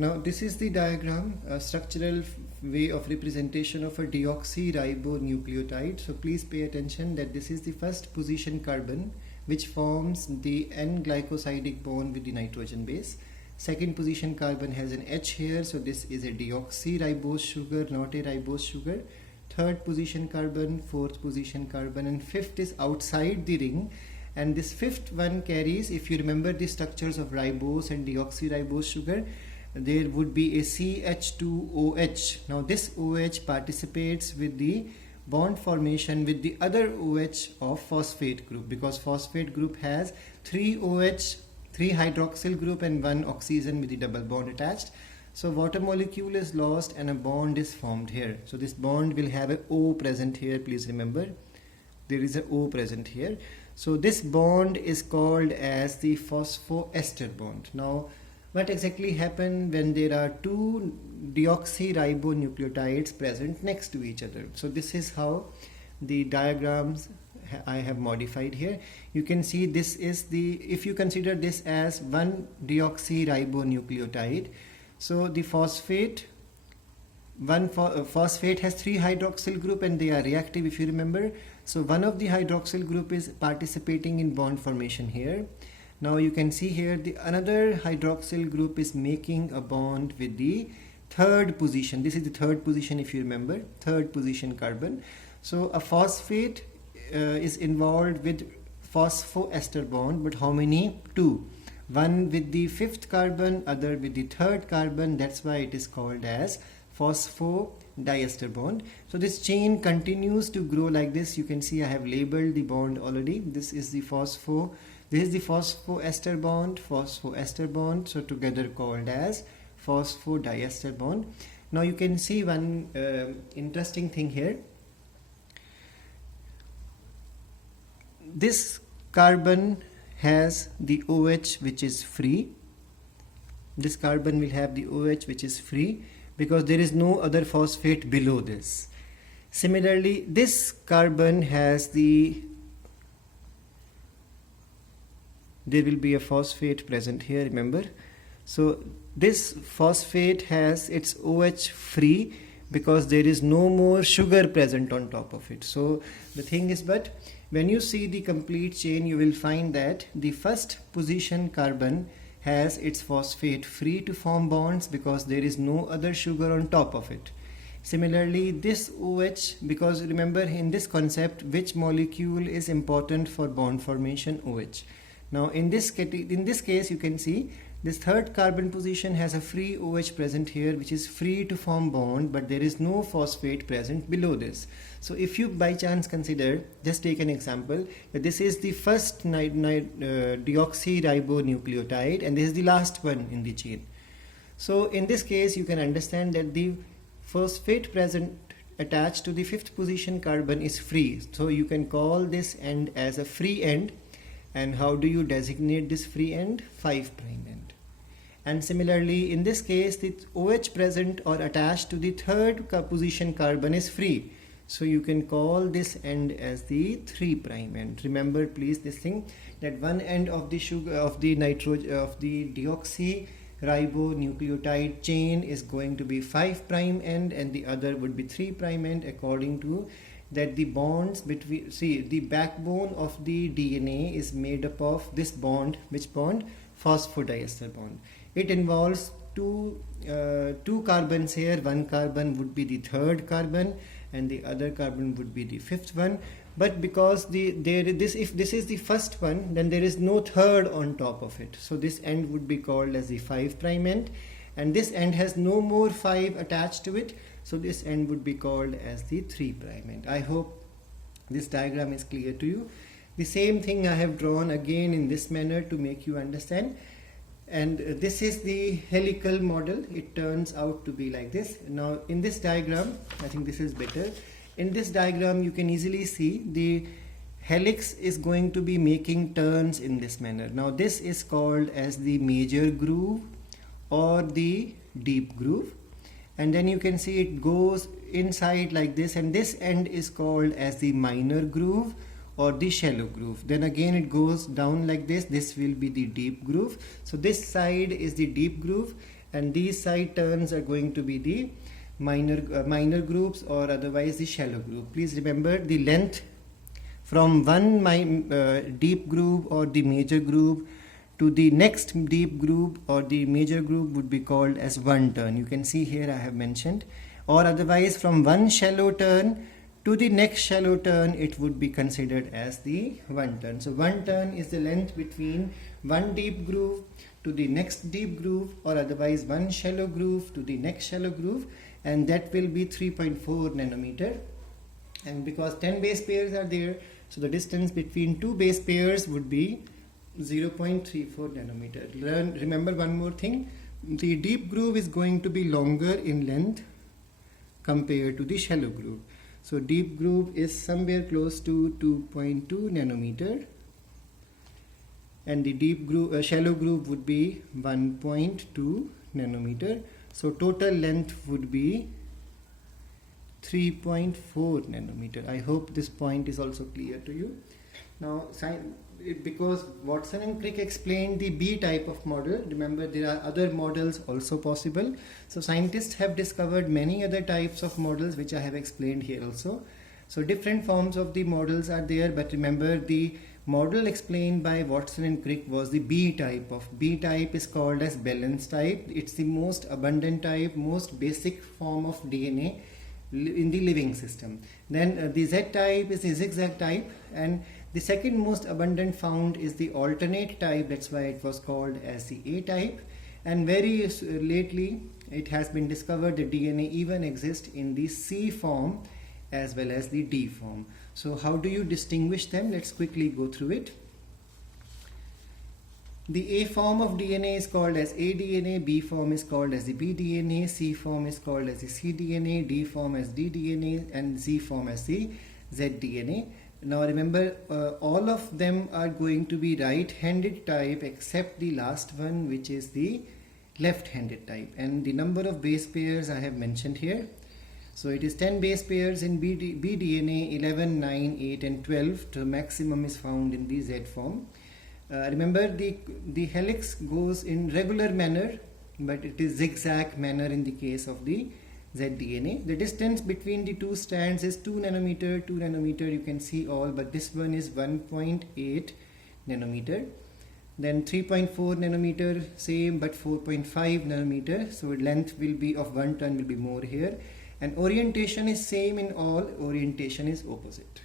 Now this is the diagram, a structural way of representation of a deoxyribonucleotide. So please pay attention that this is the first position carbon which forms the N-glycosidic bond with the nitrogen base. Second position carbon has an H here, so this is a deoxyribose sugar, not a ribose sugar. Third position carbon, fourth position carbon, and fifth is outside the ring. And this fifth one carries, if you remember the structures of ribose and deoxyribose sugar, there would be a CH2OH. Now this OH participates with the bond formation with the other OH of phosphate group, because phosphate group has 3 OH, 3 hydroxyl group and 1 oxygen with the double bond attached. So water molecule is lost and a bond is formed here. So this bond will have a O present here, please remember. There is a O present here. So this bond is called as the phosphoester bond. Now what exactly happens when there are two deoxyribonucleotides present next to each other? So this is how the diagrams I have modified here. You can see this is the, if you consider this as one deoxyribonucleotide, so the phosphate phosphate has 3 hydroxyl group and they are reactive, if you remember. So one of the hydroxyl group is participating in bond formation here. Now you can see here the another hydroxyl group is making a bond with the third position. This is the third position, if you remember, third position carbon. So a phosphate is involved with phosphoester bond, but how many? 2. One with the fifth carbon, other with the third carbon. That's why it is called as phosphodiester bond. So this chain continues to grow like this. You can see I have labeled the bond already. This is the phosphoester bond, so together called as phosphodiester bond. Now you can see one interesting thing here. This carbon has the OH which is free. This carbon will have the OH which is free because there is no other phosphate below this. Similarly, this carbon has the, there will be a phosphate present here, remember. So this phosphate has its OH free because there is no more sugar present on top of it. So the thing is, but when you see the complete chain, you will find that the first position carbon has its phosphate free to form bonds because there is no other sugar on top of it. Similarly, this OH, because remember in this concept, which molecule is important for bond formation? OH. Now in this case, you can see this third carbon position has a free OH present here, which is free to form bond, but there is no phosphate present below this. So if you by chance consider, just take an example, that this is the first deoxyribonucleotide and this is the last one in the chain. So in this case, you can understand that the phosphate present attached to the fifth position carbon is free. So you can call this end as a free end. And how do you designate this free end? 5' end. And similarly, in this case, the OH present or attached to the third position carbon is free. So you can call this end as the 3' end. Remember please this thing, that one end of the sugar of the deoxyribonucleotide chain is going to be 5' end and the other would be 3' end, according to that the bonds between, see, the backbone of the DNA is made up of this bond. Which bond? Phosphodiester bond. It involves two carbons here. One carbon would be the third carbon and the other carbon would be the fifth one. But because if this is the first one, then there is no third on top of it. So this end would be called as the 5' end, and this end has no more 5 attached to it. So this end would be called as the 3' end. I hope this diagram is clear to you. The same thing I have drawn again in this manner to make you understand. And this is the helical model. It turns out to be like this. Now in this diagram, I think this is better. In this diagram, you can easily see the helix is going to be making turns in this manner. Now this is called as the major groove or the deep groove. And then you can see it goes inside like this, and this end is called as the minor groove or the shallow groove. Then again it goes down like this. This will be the deep groove. So this side is the deep groove and these side turns are going to be the minor groups, or otherwise the shallow group. Please remember, the length from one deep groove or the major groove to the next deep groove or the major groove would be called as one turn. You can see here I have mentioned. Or otherwise, from one shallow turn to the next shallow turn, it would be considered as the one turn. So one turn is the length between one deep groove to the next deep groove, or otherwise one shallow groove to the next shallow groove, and that will be 3.4 nanometer. And because 10 base pairs are there, so the distance between two base pairs would be 0.34 nanometer. Remember one more thing, the deep groove is going to be longer in length compared to the shallow groove. So deep groove is somewhere close to 2.2 nanometer, and the deep groove, shallow groove would be 1.2 nanometer. So total length would be 3.4 nanometer. I hope this point is also clear to you. Now, because Watson and Crick explained the B type of model, remember there are other models also possible. So scientists have discovered many other types of models which I have explained here also. So different forms of the models are there, but remember the model explained by Watson and Crick was the B type. B type is called as balance type. It's the most abundant type, most basic form of DNA in the living system. Then the Z type is the zigzag type, and the second most abundant found is the alternate type. That's why it was called as the A type. And very lately it has been discovered that DNA even exists in the C form as well as the D form. So how do you distinguish them? Let's quickly go through it. The A form of DNA is called as aDNA, B form is called as the bDNA, C form is called as the cDNA, D form as ddNA, and Z form as the zDNA. Now remember, all of them are going to be right-handed type except the last one, which is the left-handed type. And the number of base pairs I have mentioned here. So it is 10 base pairs in bDNA, 11, 9, 8 and 12. The maximum is found in the Z form. Remember, the helix goes in regular manner, but it is zigzag manner in the case of the zDNA. The distance between the two strands is 2 nanometer, 2 nanometer, you can see all, but this one is 1.8 nanometer. Then 3.4 nanometer, same, but 4.5 nanometer. So length will be of one turn will be more here. And orientation is same in all, orientation is opposite.